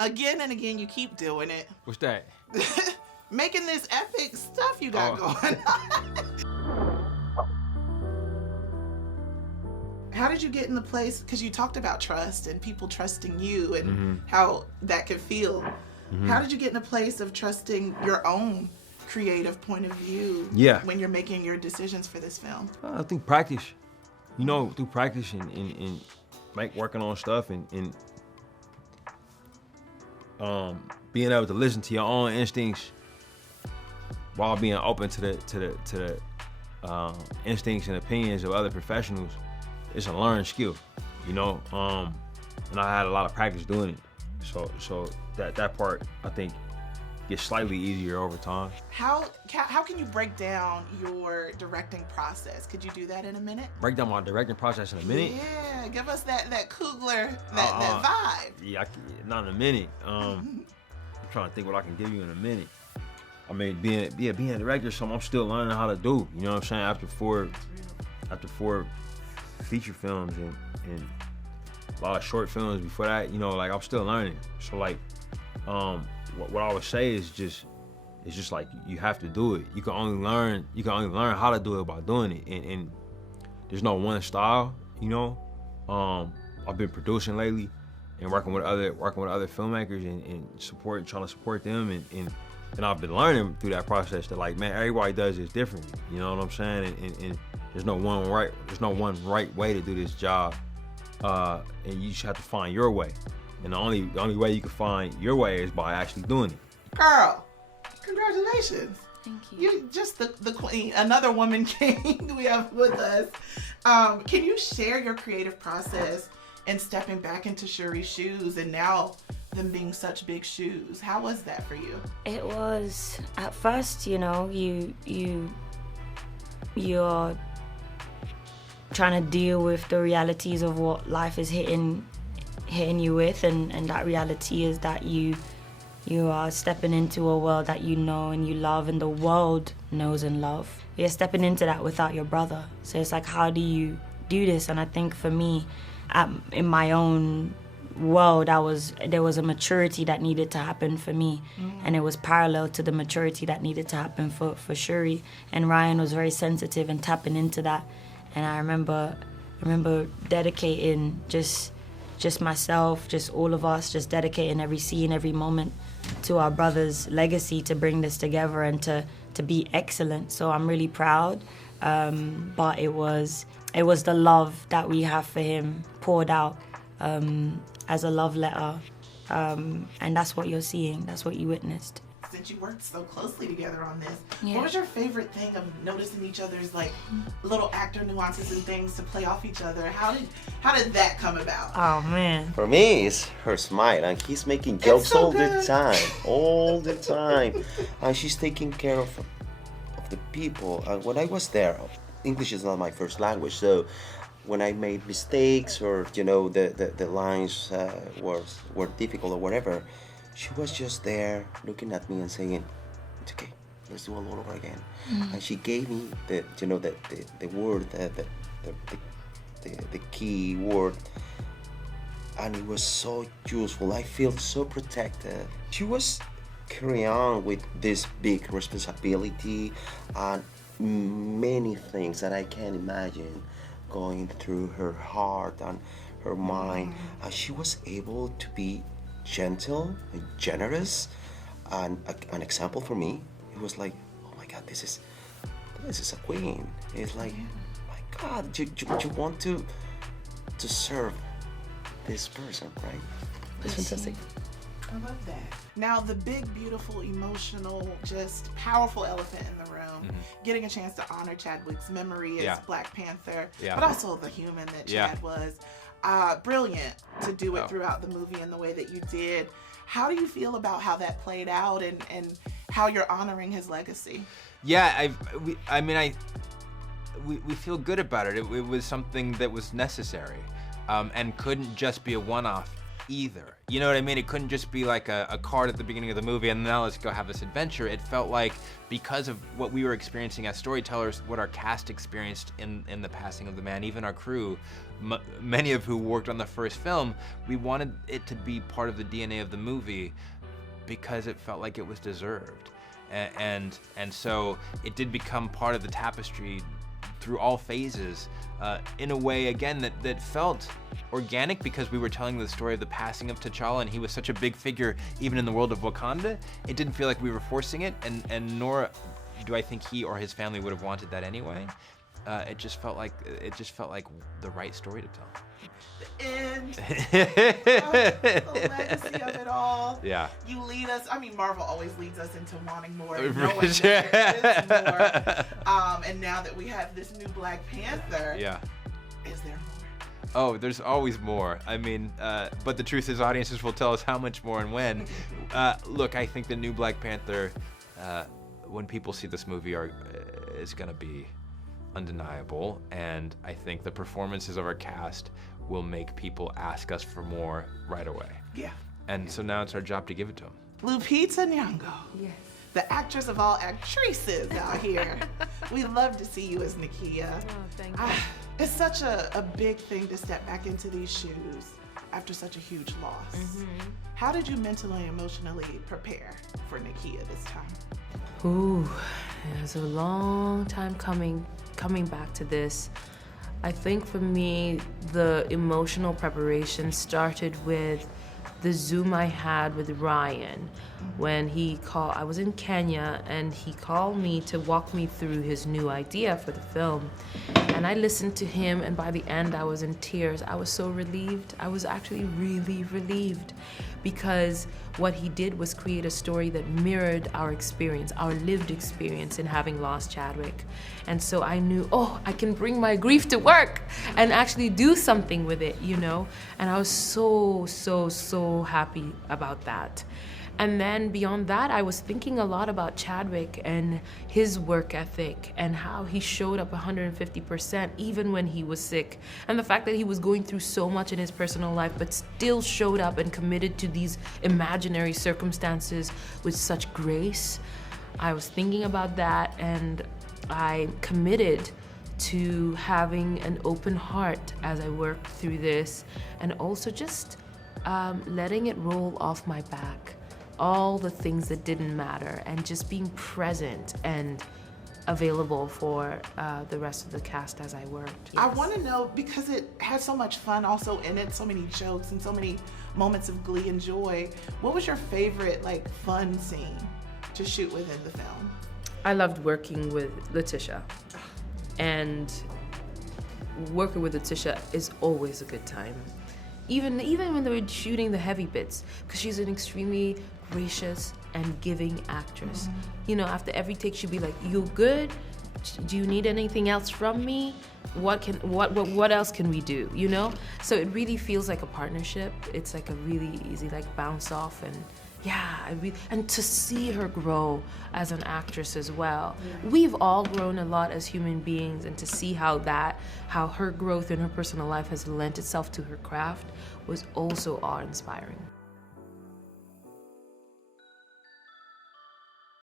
Again and again, you keep doing it. What's that? Making this epic stuff you got going on. How did you get in the place? Because you talked about trust and people trusting you and how that could feel. How did you get in a place of trusting your own creative point of view when you're making your decisions for this film? I think practice. You know, through practice and like working on stuff and being able to listen to your own instincts while being open to the instincts and opinions of other professionals. It's a learned skill, you know. And I had a lot of practice doing it, so that part I think gets slightly easier over time. How can you break down your directing process? Could you do that in a minute? Break down my directing process in a minute? Yeah, give us that Coogler, that vibe. Yeah, not in a minute. I'm trying to think what I can give you in a minute. I mean, being a director, something I'm still learning how to do. You know what I'm saying? After four feature films and a lot of short films before that, you know, like I'm still learning. So like, what I would say is just like you have to do it. You can only learn how to do it by doing it. And there's no one style, you know. I've been producing lately and working with other filmmakers and trying to support them and I've been learning through that process that like, man, everybody does this differently. You know what I'm saying? And there's no one right way to do this job. And you just have to find your way. And the only way you can find your way is by actually doing it. Girl, congratulations. Thank you. You're just the queen, another woman king we have with us. Can you share your creative process and stepping back into Shuri's shoes and now them being such big shoes? How was that for you? It was, at first, you know, you're trying to deal with the realities of what life is hitting you with, and that reality is that you are stepping into a world that you know and you love and the world knows and love. You're stepping into that without your brother. So it's like, how do you do this? And I think for me, in my own world, there was a maturity that needed to happen for me, and it was parallel to the maturity that needed to happen for Shuri. And Ryan was very sensitive and tapping into that. And I remember dedicating just myself, just all of us, just dedicating every scene, every moment to our brother's legacy to bring this together and to be excellent. So I'm really proud. But it was the love that we have for him poured out as a love letter. And that's what you're seeing. That's what you witnessed. Since you worked so closely together on this, Yeah. What was your favorite thing of noticing each other's like little actor nuances and things to play off each other? How did that come about? Oh man. For me, it's her smile, and he's making jokes so all the good. time, and she's taking care of the people. And when I was there, English is not my first language, so when I made mistakes or the lines were difficult or whatever, she was just there looking at me and saying, "It's okay, let's do it all over again." And she gave me the word, the key word, and it was so useful. I feel so protected. She was carrying on with this big responsibility and many things that I can't imagine going through her heart and her mind, and she was able to be gentle and generous and an example for me. It was like, oh my God, this is a queen. It's like, my God, you want to serve this person, right? It's fantastic. I love that. Now, the big, beautiful, emotional, just powerful elephant in the room, getting a chance to honor Chadwick's memory as Black Panther, but also the human that Chad was. Brilliant to do it throughout the movie in the way that you did. How do you feel about how that played out and how you're honoring his legacy? Yeah, we feel good about it. It was something that was necessary and couldn't just be a one-off. either. You know what I mean? It couldn't just be like a card at the beginning of the movie and now let's go have this adventure. It felt like, because of what we were experiencing as storytellers, what our cast experienced in the passing of the man, even our crew, many of who worked on the first film, we wanted it to be part of the DNA of the movie because it felt like it was deserved. And so it did become part of the tapestry through all phases, in a way, again, that felt organic, because we were telling the story of the passing of T'Challa, and he was such a big figure even in the world of Wakanda. It didn't feel like we were forcing it, and nor do I think he or his family would have wanted that anyway. It just felt like the right story to tell. The end. The legacy of it all. Yeah. You lead us. I mean, Marvel always leads us into wanting more. And knowing that there is more. And now that we have this new Black Panther, is there more? Oh, there's always more. I mean, but the truth is, audiences will tell us how much more and when. Look, I think the new Black Panther, when people see this movie, is gonna be undeniable, and I think the performances of our cast will make people ask us for more right away. Yeah. And so now it's our job to give it to them. Lupita Nyong'o. Yes. The actress of all actresses out here. We love to see you as Nakia. Oh, thank you. It's such a big thing to step back into these shoes after such a huge loss. Mm-hmm. How did you mentally and emotionally prepare for Nakia this time? Ooh, it was a long time coming back to this. I think for me, the emotional preparation started with the Zoom I had with Ryan when I was in Kenya and he called me to walk me through his new idea for the film. And I listened to him, and by the end I was in tears. I was so relieved. I was actually really relieved, because what he did was create a story that mirrored our experience, our lived experience in having lost Chadwick. And so I knew, I can bring my grief to work and actually do something with it, you know? And I was so happy about that. And then beyond that, I was thinking a lot about Chadwick and his work ethic and how he showed up 150% even when he was sick. And the fact that he was going through so much in his personal life but still showed up and committed to these imaginary circumstances with such grace. I was thinking about that, and I committed to having an open heart as I worked through this, and also just letting it roll off my back. All the things that didn't matter, and just being present and available for the rest of the cast as I worked. Yes. I want to know, because it had so much fun also in it, so many jokes and so many moments of glee and joy, what was your favorite fun scene to shoot within the film? I loved working with Letitia, and working with Letitia is always a good time. Even when they were shooting the heavy bits, because she's an extremely gracious and giving actress. Mm-hmm. You know, after every take, she'd be like, "You good? Do you need anything else from me? What else can we do?" You know? So it really feels like a partnership. It's like a really easy bounce off, and and to see her grow as an actress as well. Yeah. We've all grown a lot as human beings, and to see how her growth in her personal life has lent itself to her craft was also awe-inspiring.